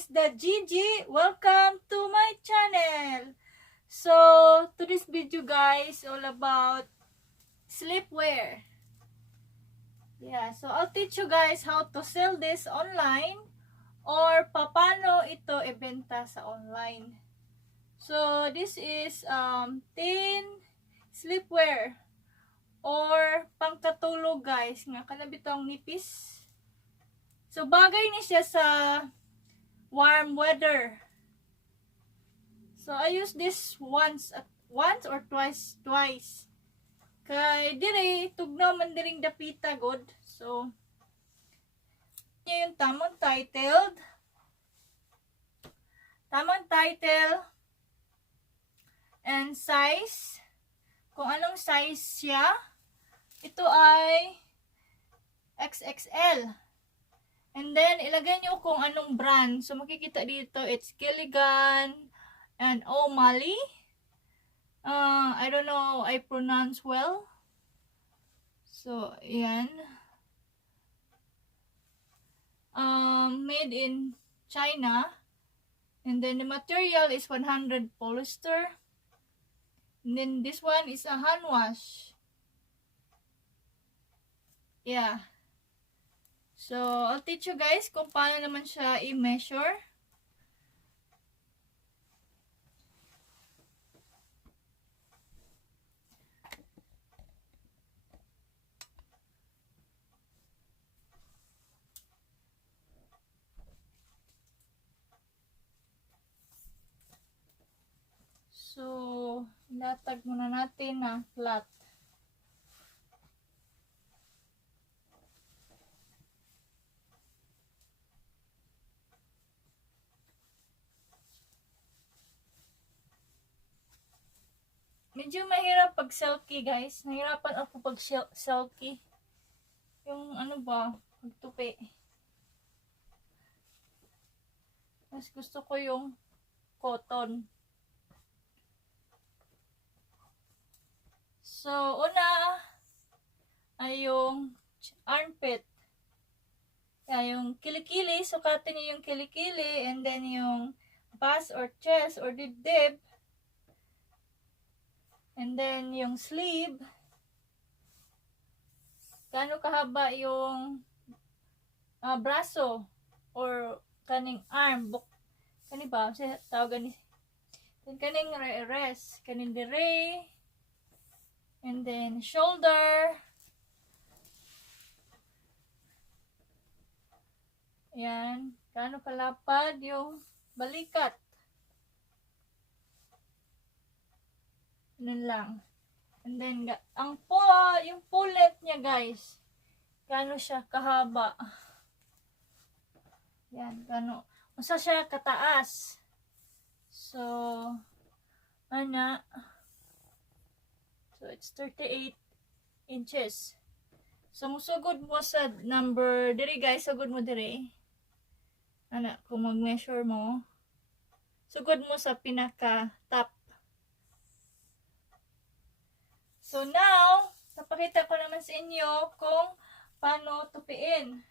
is the Jijie. Welcome to my channel. So, today's video guys, all about sleepwear. Yeah, so I'll teach you guys how to sell this online or paano ito ibenta sa online. So, this is thin sleepwear or pangkatulog guys, nga kanabitong nipis. So, bagay ni siya sa warm weather. So, I use this once or twice. Kay dire tugnaw man diring dapita god. So, yung tamang title and size. Kung anong size siya. Ito ay XXL. And then, ilagay nyo kung anong brand. So, makikita dito, it's Gilligan and O'Malley. I don't know, I pronounce well. So, yan. Made in China. And then, the material is 100 polyester. And then, this one is a hand wash. Yeah. So, I'll teach you guys kung paano naman siya i-measure. So, ilatag muna natin na flat. Medyo mahirap pag selfie guys. Nahirapan ako pag selfie. Yung ano ba, pagtupi. Mas gusto ko yung cotton. So, una ay yung armpit. Kaya yung kilikili, sukatin niyo yung kilikili and then yung bust or chest or dibdib. And then, yung sleeve. Gaano kahaba yung braso or kaning arm. Kani ba? Tawagan ni. Then, kaning rest. Kaning dire. And then, shoulder. Yan. Gaano kalapad yung balikat. Nun lang. And then, yung pulet niya guys, gaano siya kahaba. Yan, gaano. Usa siya kataas. So, so, it's 38 inches. So, musugod mo sa number, diri guys, sugod mo diri. Kung mag-measure mo, sugod mo sa pinaka-top. So now, napakita ko naman sa inyo kung paano tupiin.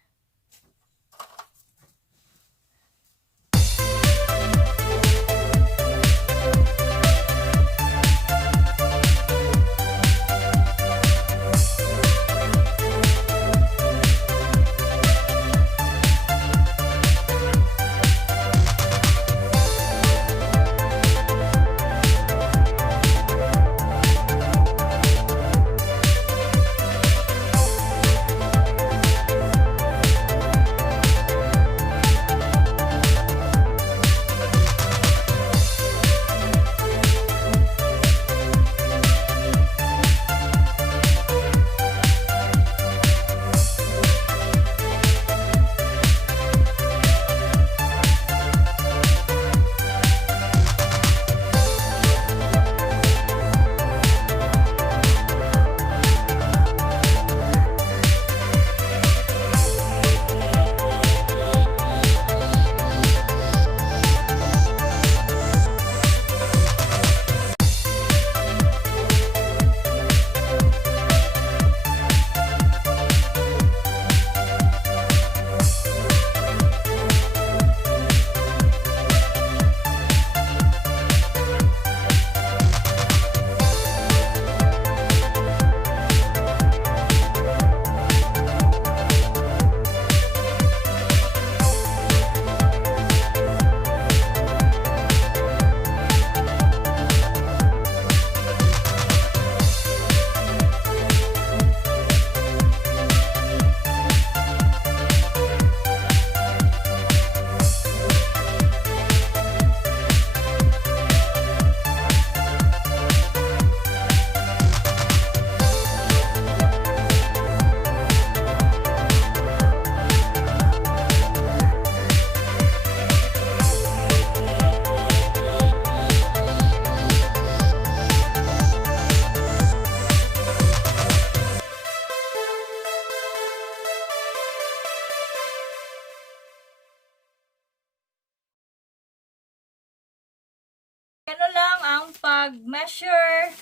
ang pag-measure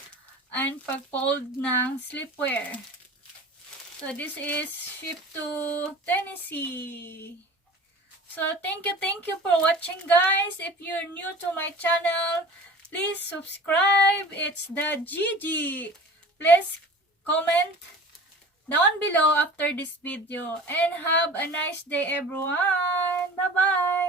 and pag-fold ng sleepwear. So, this is shipped to Tennessee. So, thank you for watching, guys. If you're new to my channel, please subscribe. It's the Jijie. Please comment down below after this video. And have a nice day, everyone. Bye-bye.